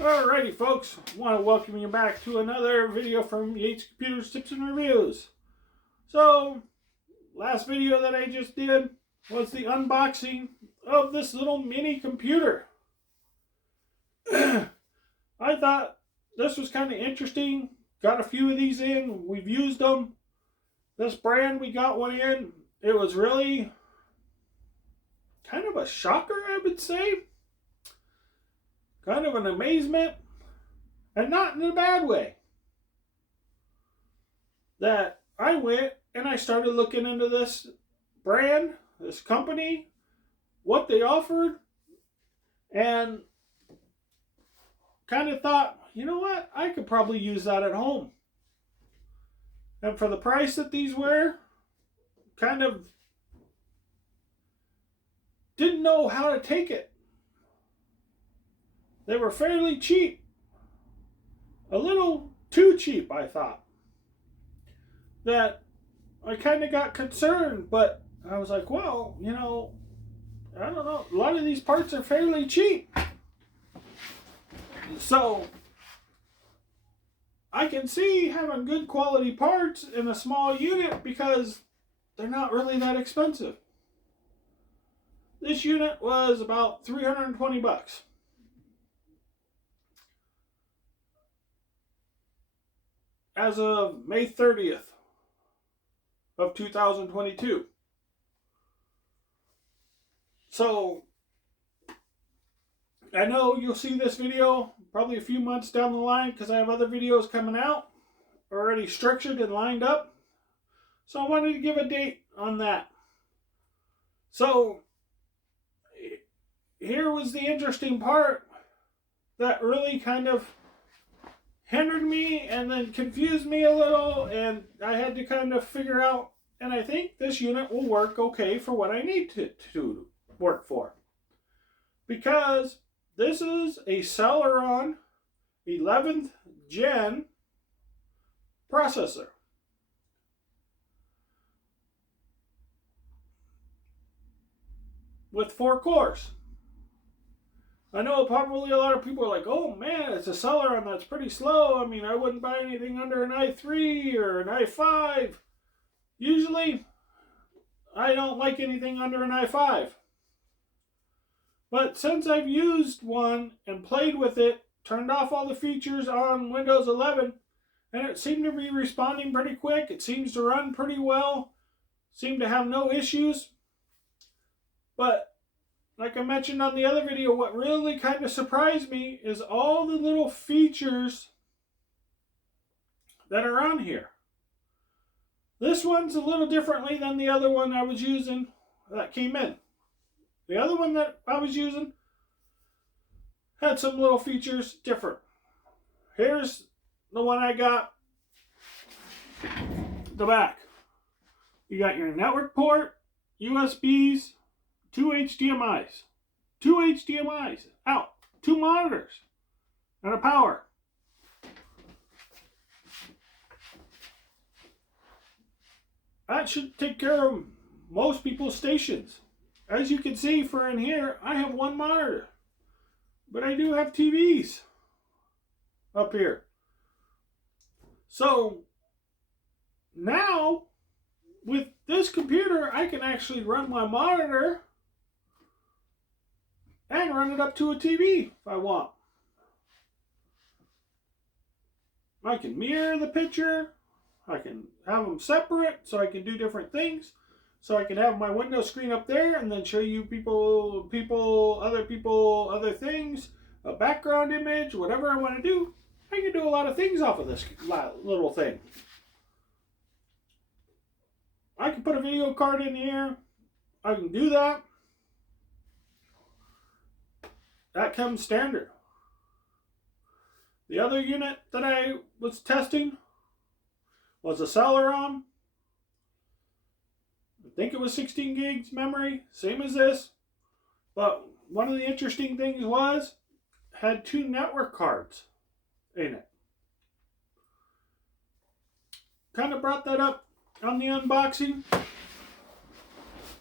Alrighty folks, I want to welcome you back to another video from Yates Computers Tips and Reviews. So, last video that I just did was the unboxing of this little mini computer. I thought this was kind of interesting. Got a few of these in. We've used them. This brand, we got one in. It was really kind of a shocker, I would say. Kind of an amazement, and not in a bad way. That I went and I started looking into this brand, this company, what they offered, and kind of thought, you know what, I could probably use that at home. And for the price that these were, kind of didn't know how to take it. They were fairly cheap. A little too cheap, I thought. That I kind of got concerned, but I was like, well, you know, I don't know. A lot of these parts are fairly cheap. So, I can see having good quality parts in a small unit because they're not really that expensive. This unit was about $320. As of May 30th of 2022. So, I know you'll see this video probably a few months down the line because I have other videos coming out already structured and lined up. So I wanted to give a date on that. So, here was the interesting part that really kind of hindered me and then confused me a little, and I had to kind of figure out, and I think this unit will work okay for what I need to work for. Because this is a Celeron 11th gen processor. With 4 cores. I know probably a lot of people are like, oh man, it's a Celeron, that's pretty slow. I mean, I wouldn't buy anything under an i3 or an i5. Usually, I don't like anything under an i5. But since I've used one and played with it, turned off all the features on Windows 11, and it seemed to be responding pretty quick. It seems to run pretty well. Seemed to have no issues. But like I mentioned on the other video, what really kind of surprised me is all the little features that are on here. This one's a little differently than the other one I was using that came in. The other one that I was using had some little features different. Here's the one I got. The back. You got your network port, USBs, 2 HDMIs. 2 HDMIs out. 2 monitors. And a power. That should take care of most people's stations. As you can see for in here, I have 1 monitor. But I do have TVs up here. So, now, with this computer, I can actually run my monitor and run it up to a TV if I want. I can mirror the picture. I can have them separate so I can do different things. So I can have my window screen up there and then show you other things, a background image, whatever I want to do. I can do a lot of things off of this little thing. I can put a video card in here. I can do that. That comes standard. The other unit that I was testing was a Celeron. I think it was 16 gigs memory, same as this. But one of the interesting things was, had 2 network cards in it. Kind of brought that up on the unboxing.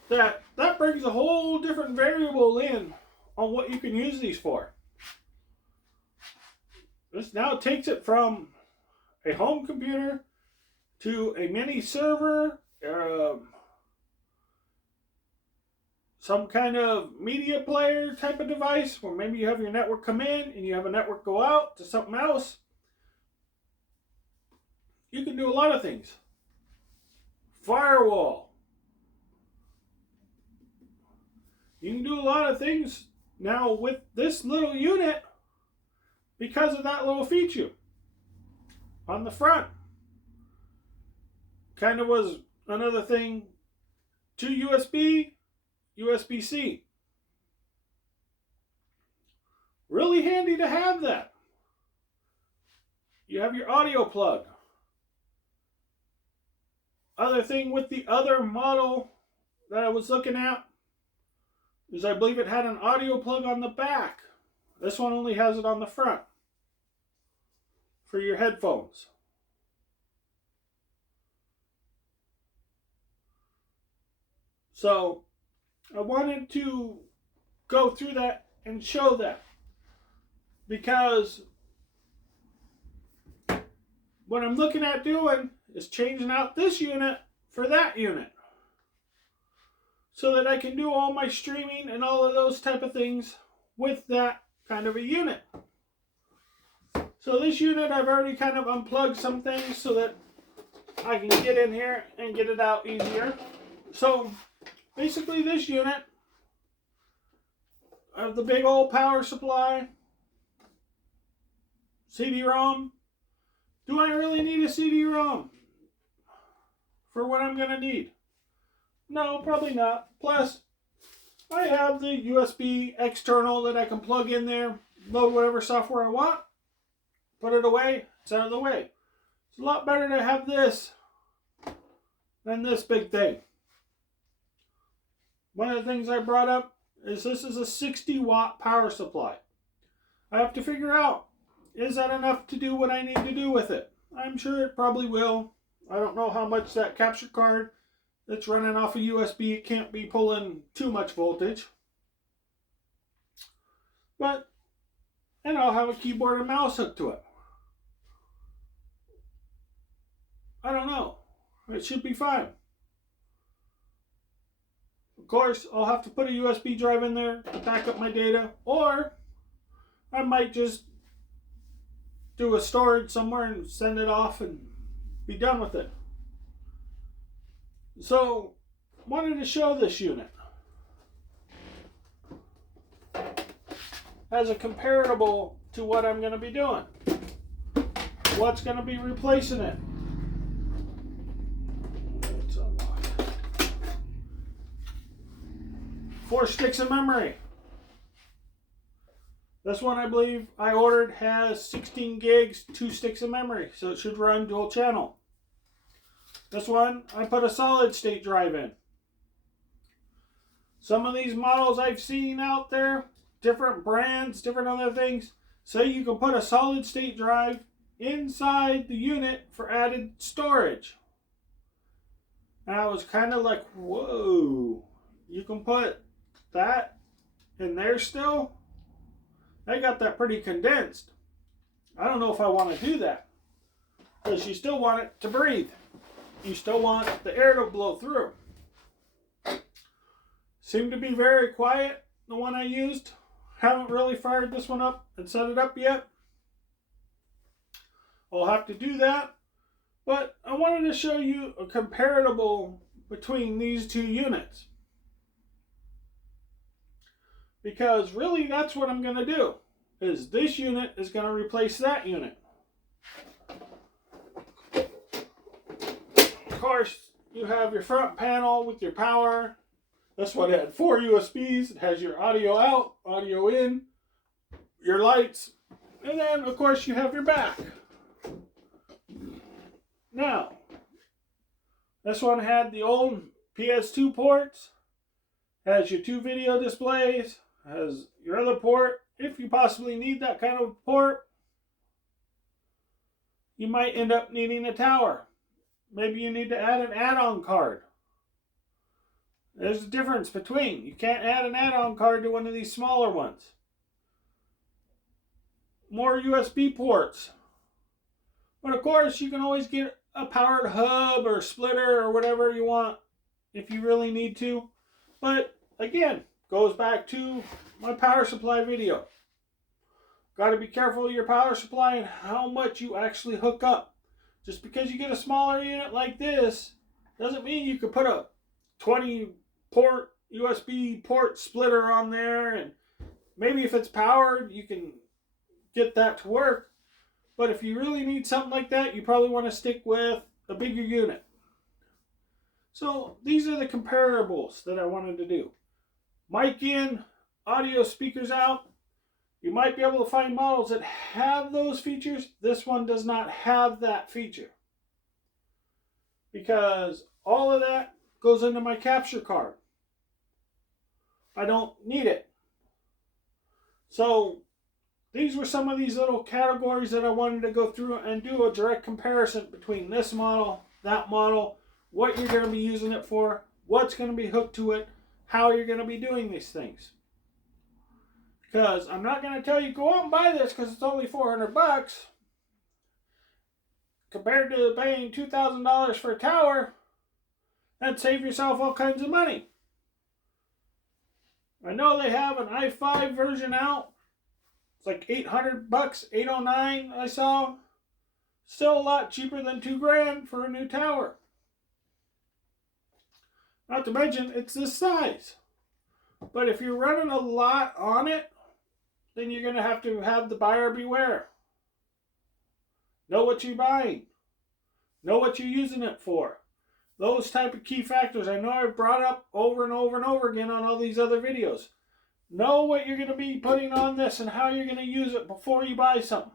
That brings a whole different variable in on what you can use these for. This now takes it from a home computer to a mini server, some kind of media player type of device, where maybe you have your network come in and you have a network go out to something else. You can do a lot of things. Firewall. You can do a lot of things now with this little unit because of that little feature on the front. Kind of was another thing to USB, USB-C. Really handy to have that. You have your audio plug. Other thing with the other model that I was looking at is I believe it had an audio plug on the back. This one only has it on the front for your headphones. So I wanted to go through that and show that, because what I'm looking at doing is changing out this unit for that unit so that I can do all my streaming and all of those type of things with that kind of a unit. So this unit, I've already kind of unplugged some things so that I can get in here and get it out easier. So basically this unit, I have the big old power supply, CD-ROM. Do I really need a CD-ROM for what I'm going to need? No, probably not. Plus, I have the USB external that I can plug in there, load whatever software I want, put it away, it's out of the way. It's a lot better to have this than this big thing. One of the things I brought up is this is a 60-watt power supply. I have to figure out, is that enough to do what I need to do with it? I'm sure it probably will. I don't know how much that capture card that's running off a USB can't be pulling too much voltage. But, and I'll have a keyboard and mouse hooked to it. I don't know. It should be fine. Of course, I'll have to put a USB drive in there to back up my data, or I might just do a storage somewhere and send it off and be done with it. So, wanted to show this unit as a comparable to what I'm going to be doing. What's going to be replacing it? It's unlocked. 4 sticks of memory. This one, I believe I ordered, has 16 gigs, 2 sticks of memory, so it should run dual channel. This one, I put a solid state drive in. Some of these models I've seen out there, different brands, different other things, say you can put a solid state drive inside the unit for added storage. And I was kind of like, whoa, you can put that in there still? They got that pretty condensed. I don't know if I want to do that, because you still want it to breathe. You still want the air to blow through. Seemed to be very quiet, the one I used. Haven't really fired this one up and set it up yet. I'll have to do that. But I wanted to show you a comparable between these two units. Because really that's what I'm going to do. Is this unit is going to replace that unit. Of course, you have your front panel with your power. This one had 4 USBs. It has your audio out, audio in, your lights, and then of course you have your back. Now, this one had the old PS2 ports, has your 2 video displays, has your other port. If you possibly need that kind of port, you might end up needing a tower. Maybe you need to add an add-on card. There's a difference between. You can't add an add-on card to one of these smaller ones. more USB ports. But of course, you can always get a powered hub or splitter or whatever you want if you really need to. But again, goes back to my power supply video. Got to be careful of your power supply and how much you actually hook up. Just because you get a smaller unit like this doesn't mean you can put a 20 port USB port splitter on there, and maybe if it's powered you can get that to work. But if you really need something like that, you probably want to stick with a bigger unit. So these are the comparables that I wanted to do. Mic in, audio speakers out. You might be able to find models that have those features. This one does not have that feature, because all of that goes into my capture card. I don't need it. So these were some of these little categories that I wanted to go through and do a direct comparison between this model, that model, what you're going to be using it for, what's going to be hooked to it, how you're going to be doing these things. Because I'm not going to tell you go out and buy this because it's only $400 compared to paying $2,000 for a tower. That'd save yourself all kinds of money. I know they have an i5 version out. It's like $800, $809 I saw. Still a lot cheaper than $2,000 for a new tower. Not to mention it's this size. But if you're running a lot on it, then you're going to have the buyer beware. Know what you're buying. Know what you're using it for. Those type of key factors I know I've brought up over and over and over again on all these other videos. Know what you're going to be putting on this and how you're going to use it before you buy something.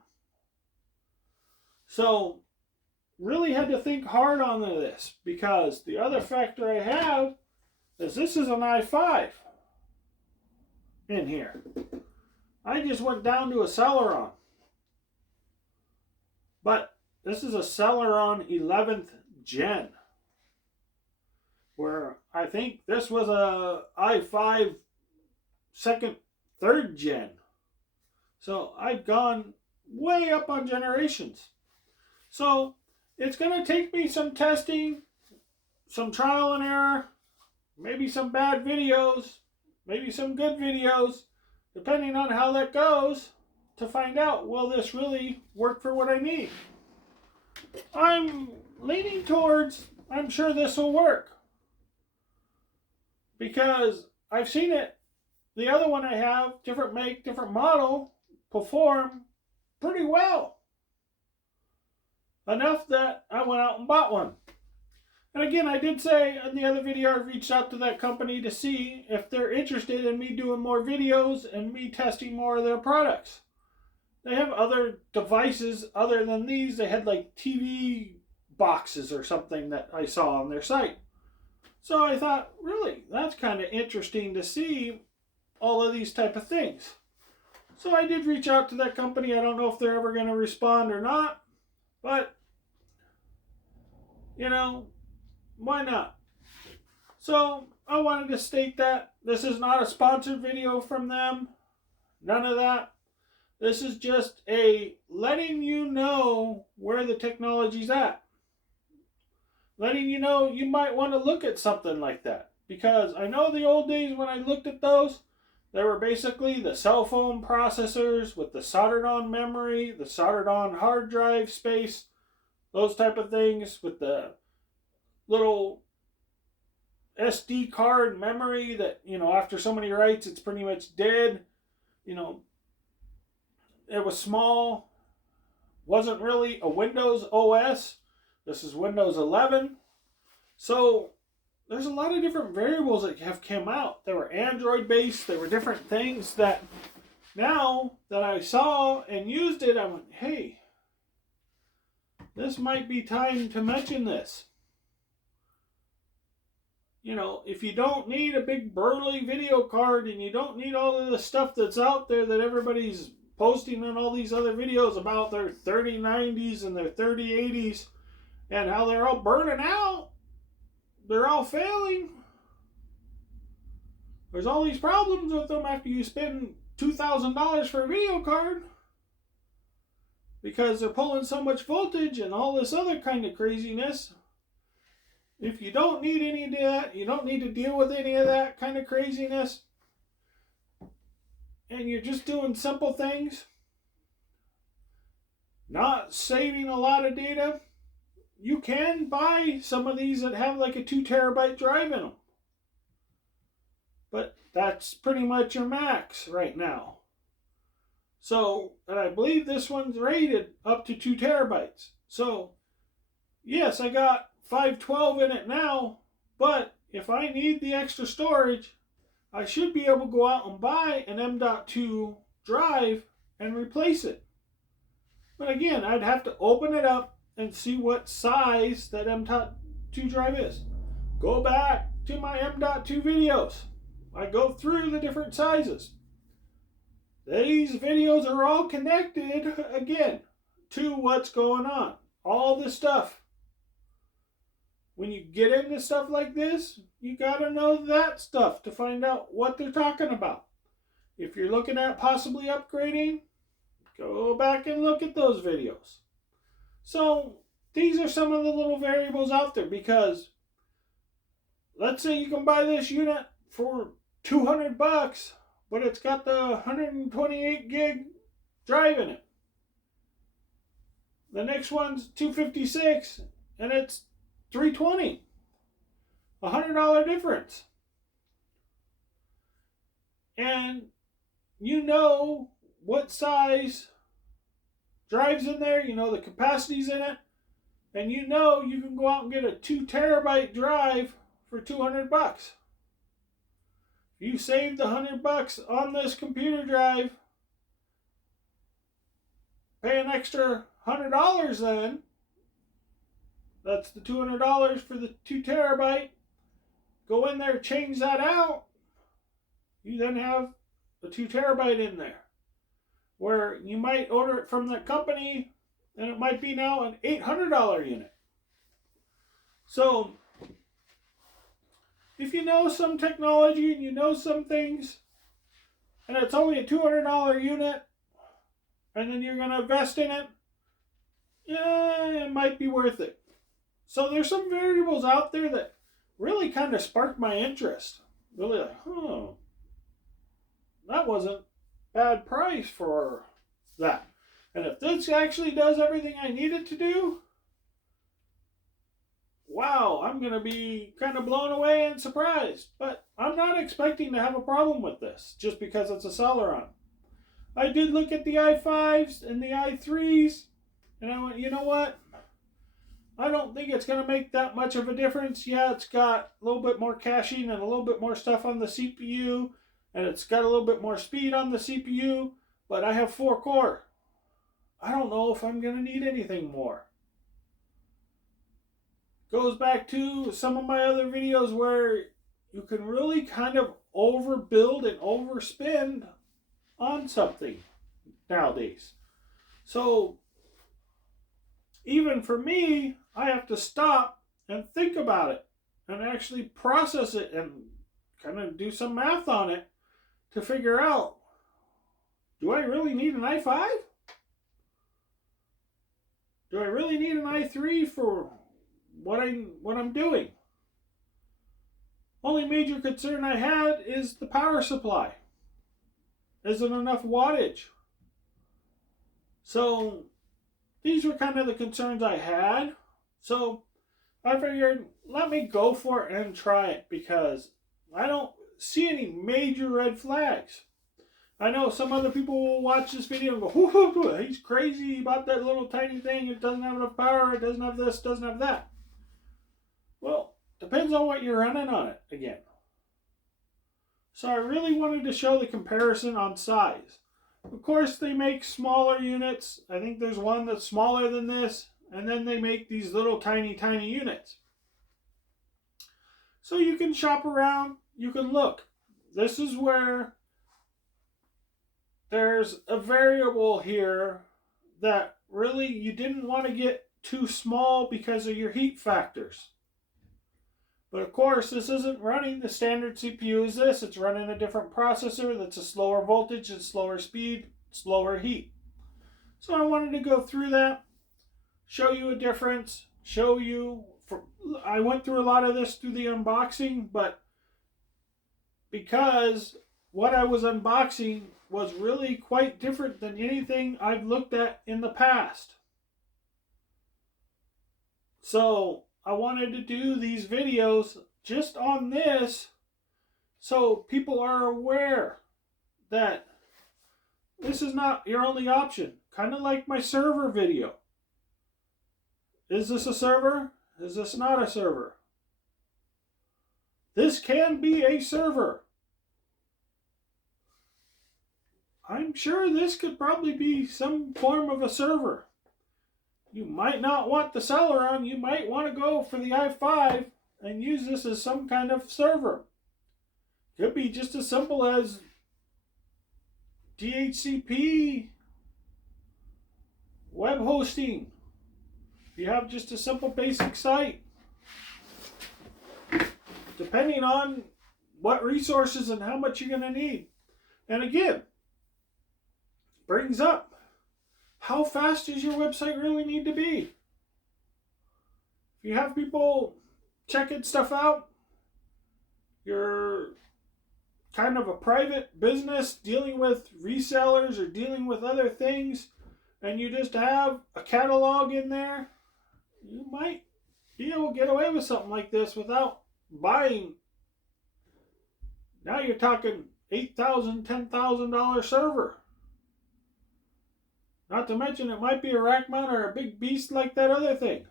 So, really had to think hard on this, because the other factor I have is this is an i5 in here. I just went down to a Celeron. But this is a Celeron 11th gen, where I think this was a i5 third gen. So I've gone way up on generations. So it's going to take me some testing, some trial and error, maybe some bad videos, maybe some good videos, depending on how that goes, to find out, will this really work for what I need? I'm leaning towards, I'm sure this will work. Because I've seen it, the other one I have, different make, different model, perform pretty well. Enough that I went out and bought one. And again, I did say in the other video, I reached out to that company to see if they're interested in me doing more videos and me testing more of their products. They have other devices other than these. They had like TV boxes or something that I saw on their site. So I thought, really, that's kind of interesting to see all of these type of things. So I did reach out to that company. I don't know if they're ever going to respond or not, but, you know, why not? So I wanted to state that this is not a sponsored video from them. None of that. This is just a letting you know where the technology's at. Letting you know you might want to look at something like that. Because I know the old days when I looked at those, they were basically the cell phone processors with the soldered on memory, the soldered on hard drive space, those type of things with the little SD card memory that, you know, after so many writes, it's pretty much dead. You know, it was small, wasn't really a Windows OS. This is Windows 11. So there's a lot of different variables that have come out. They were Android based. There were different things that now that I saw and used it, I went, hey, this might be time to mention this. You know, if you don't need a big burly video card and you don't need all of the stuff that's out there that everybody's posting on all these other videos about their 3090s and their 3080s and how they're all burning out, they're all failing. There's all these problems with them after you spend $2,000 for a video card. because they're pulling so much voltage and all this other kind of craziness. If you don't need any of that, you don't need to deal with any of that kind of craziness, and you're just doing simple things, not saving a lot of data, you can buy some of these that have like a 2 terabyte drive in them. But that's pretty much your max right now. So, and I believe this one's rated up to 2 terabytes. So, yes, I got 512 in it now, but if I need the extra storage, I should be able to go out and buy an M.2 drive and replace it. But again, I'd have to open it up and see what size that M.2 drive is. Go back to my M.2 videos. I go through the different sizes. These videos are all connected, again, to what's going on. All this stuff. When you get into stuff like this, you gotta know that stuff to find out what they're talking about. If you're looking at possibly upgrading, go back and look at those videos. So, these are some of the little variables out there, because let's say you can buy this unit for $200, but it's got the 128 gig drive in it. The next one's $256 and it's $320. $100 difference. And you know what size drive's in there, you know the capacity's in it, and you know you can go out and get a 2 terabyte drive for $200. You saved $100 on this computer drive, pay an extra $100 then. That's the $200 for the 2 terabyte. Go in there, change that out. You then have a 2 terabyte in there. Where you might order it from the company and it might be now an $800 unit. So, if you know some technology and you know some things, and it's only a $200 unit, and then you're going to invest in it, yeah, it might be worth it. So there's some variables out there that really kind of sparked my interest. Really like, that wasn't bad price for that. And if this actually does everything I need it to do, wow, I'm going to be kind of blown away and surprised. But I'm not expecting to have a problem with this just because it's a Celeron. I did look at the i5s and the i3s, and I went, you know what? I don't think it's going to make that much of a difference. Yeah, it's got a little bit more caching and a little bit more stuff on the CPU, and it's got a little bit more speed on the CPU, but I have 4 core. I don't know if I'm going to need anything more. Goes back to some of my other videos where you can really kind of overbuild and overspend on something nowadays. So, even for me, I have to stop and think about it and actually process it and kind of do some math on it to figure out, do I really need an i5? Do I really need an i3 for what I'm doing? Only major concern I had is the power supply. Isn't enough wattage. So these were kind of the concerns I had. So I figured, let me go for it and try it because I don't see any major red flags. I know some other people will watch this video and go, whoo, he's crazy about that little tiny thing. It doesn't have enough power. It doesn't have this, doesn't have that. Well, depends on what you're running on it again. So I really wanted to show the comparison on size. Of course, they make smaller units. I think there's one that's smaller than this. And then they make these little tiny units. So you can shop around. You can look. This is where there's a variable here that really you didn't want to get too small because of your heat factors. But of course, this isn't running the standard CPU as this. It's running a different processor that's a slower voltage and slower speed, slower heat. So I wanted to go through that, show you a difference, show you. I went through a lot of this through the unboxing, but because what I was unboxing was really quite different than anything I've looked at in the past. So I wanted to do these videos just on this so people are aware that this is not your only option. Kind of like my server video. Is this a server? Is this not a server? This can be a server. I'm sure this could probably be some form of a server. You might not want the Celeron. You might want to go for the i5 and use this as some kind of server. Could be just as simple as DHCP web hosting. You have just a simple basic site. Depending on what resources and how much you're going to need. And again, brings up, how fast does your website really need to be? If you have people checking stuff out, you're kind of a private business dealing with resellers or dealing with other things, and you just have a catalog in there, you might be able to get away with something like this without buying. Now you're talking $8,000, $10,000 server. Not to mention it might be a rack mount or a big beast like that other thing.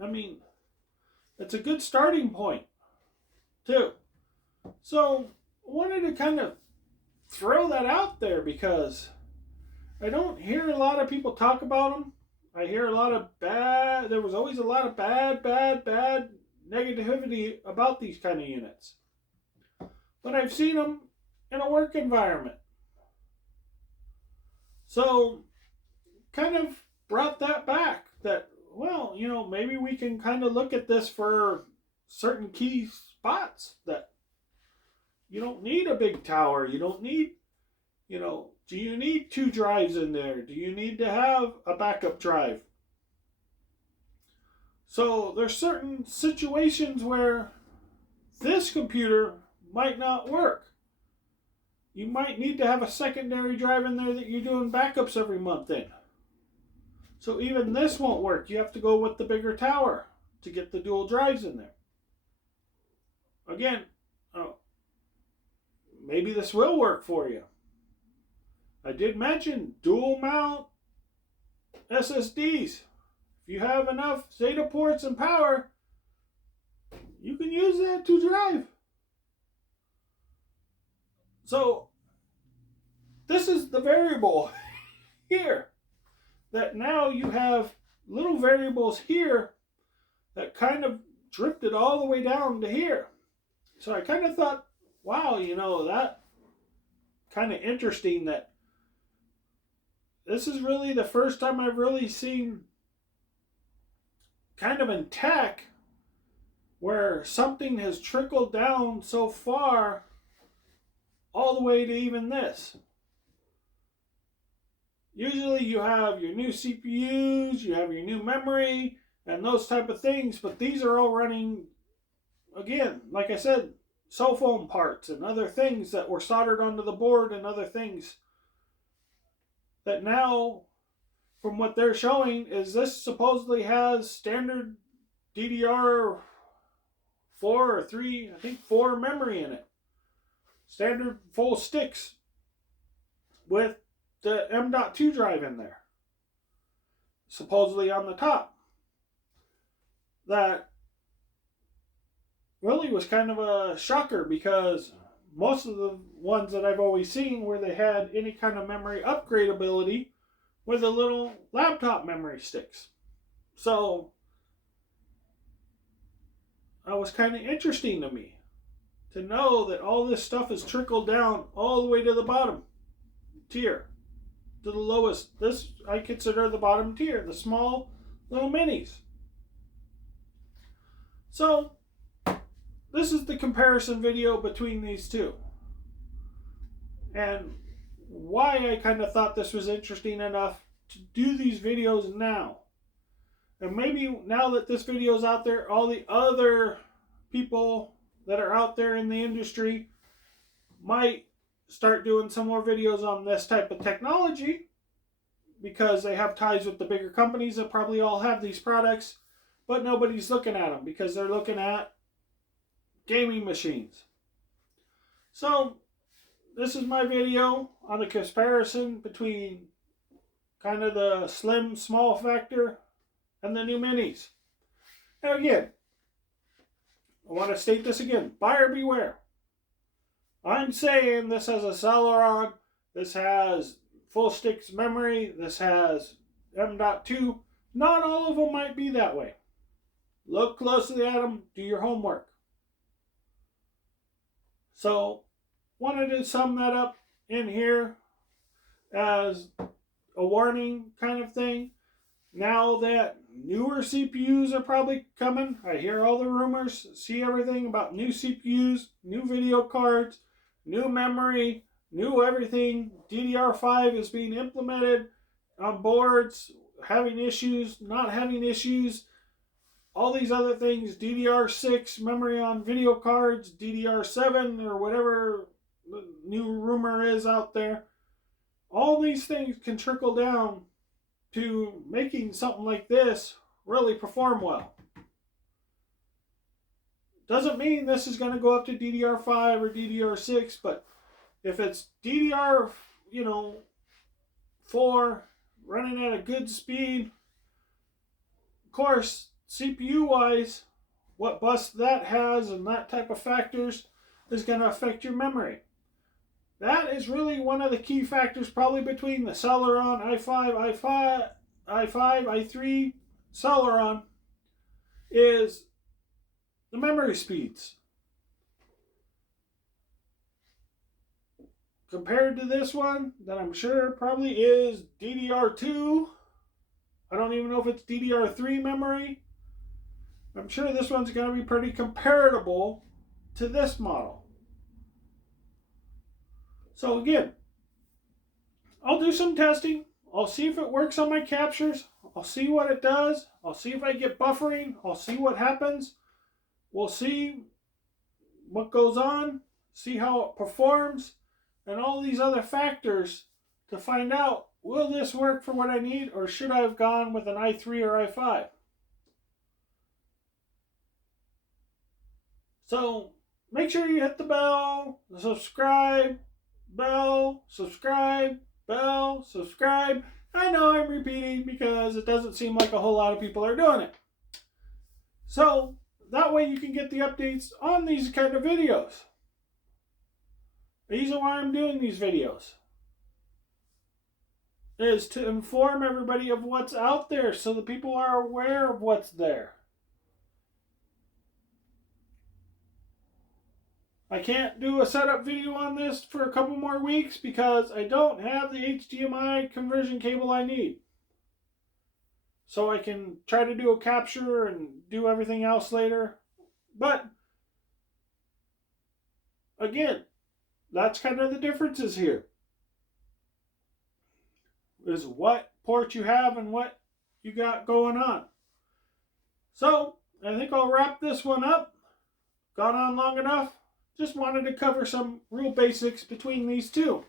I mean, it's a good starting point, too. So, I wanted to kind of throw that out there because I don't hear a lot of people talk about them. I hear a lot of there was always a lot of bad negativity about these kind of units. But I've seen them in a work environment. So, kind of brought that back. That, well, maybe we can kind of look at this for certain key spots that you don't need a big tower. You don't need, do you need 2 drives in there? Do you need to have a backup drive? So, there's certain situations where this computer might not work. You might need to have a secondary drive in there that you're doing backups every month in. So even this won't work. You have to go with the bigger tower to get the dual drives in there. Again, maybe this will work for you. I did mention dual mount SSDs. If you have enough SATA ports and power, you can use that to drive. So, this is the variable here. That now you have little variables here that kind of drifted all the way down to here. So I kind of thought, wow, that kind of interesting that this is really the first time I've really seen kind of in tech where something has trickled down so far all the way to even this. Usually you have your new CPUs, you have your new memory, and those type of things, but these are all running, again, like I said, cell phone parts and other things that were soldered onto the board and other things that now, from what they're showing, is this supposedly has standard DDR4 or 3, I think 4 memory in it. Standard full sticks with the M.2 drive in there. Supposedly on the top. That really was kind of a shocker because most of the ones that I've always seen where they had any kind of memory upgradability were the little laptop memory sticks. So, that was kind of interesting to me to know that all this stuff has trickled down all the way to the bottom tier, to the lowest. This I consider the bottom tier, the small little minis. So, this is the comparison video between these two. And why I kind of thought this was interesting enough to do these videos now. And maybe now that this video is out there, all the other people that are out there in the industry might start doing some more videos on this type of technology, because they have ties with the bigger companies that probably all have these products, but nobody's looking at them because they're looking at gaming machines. So this is my video on the comparison between kind of the slim small factor and the new minis. And again, I want to state this again, buyer beware. I'm saying this has a Celeron, this has full sticks memory, this has M.2. Not all of them might be that way. Look closely at them, do your homework. So, wanted to sum that up in here as a warning kind of thing. Now that newer CPUs are probably coming, I hear all the rumors, see everything about new CPUs, new video cards, new memory, new everything. DDR5 is being implemented on boards, having issues, not having issues, all these other things. DDR6 memory on video cards, DDR7 or whatever the new rumor is out there. All these things can trickle down to making something like this really perform well. Doesn't mean this is going to go up to DDR5 or DDR6, but if it's DDR, 4 running at a good speed, of course, CPU-wise, what bus that has and that type of factors is going to affect your memory. That is really one of the key factors probably between the Celeron i5, i3 Celeron is the memory speeds. Compared to this one, that I'm sure probably is DDR2. I don't even know if it's DDR3 memory. I'm sure this one's going to be pretty comparable to this model. So again, I'll do some testing. I'll see if it works on my captures. I'll see what it does. I'll see if I get buffering. I'll see what happens. We'll see what goes on, see how it performs, and all these other factors to find out, will this work for what I need, or should I have gone with an i3 or i5? So make sure you hit the bell, the subscribe, bell, subscribe, bell, subscribe. I know I'm repeating because it doesn't seem like a whole lot of people are doing it. So that way you can get the updates on these kind of videos. The reason why I'm doing these videos is to inform everybody of what's out there so that people are aware of what's there. I can't do a setup video on this for a couple more weeks because I don't have the HDMI conversion cable I need. So I can try to do a capture and do everything else later. But, again, that's kind of the differences here. Is what port you have and what you got going on. So, I think I'll wrap this one up. Gone on long enough. Just wanted to cover some real basics between these two.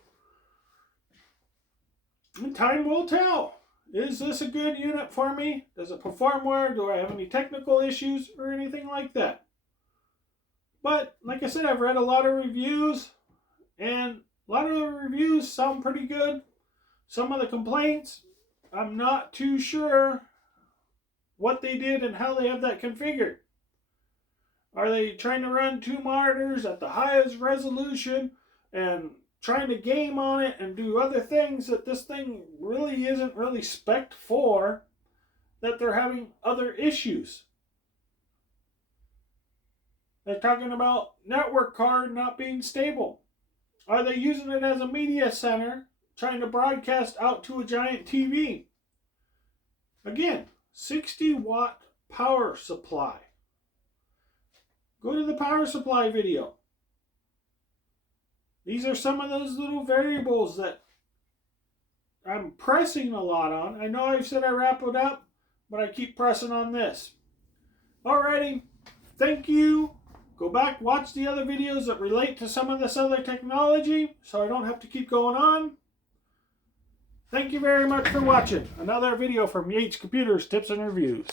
And time will tell. Is this a good unit for me? Does it perform well? Do I have any technical issues or anything like that? But, like I said, I've read a lot of reviews, and a lot of the reviews sound pretty good. Some of the complaints, I'm not too sure what they did and how they have that configured. Are they trying to run 2 monitors at the highest resolution and trying to game on it and do other things that this thing really isn't really spec'd for, that they're having other issues? They're talking about network card not being stable. Are they using it as a media center, trying to broadcast out to a giant TV? Again, 60-watt power supply. Go to the power supply video. These are some of those little variables that I'm pressing a lot on. I know I've said I wrap it up, but I keep pressing on this. Alrighty, thank you. Go back, watch the other videos that relate to some of this other technology so I don't have to keep going on. Thank you very much for watching another video from Yates Computers Tips and Reviews.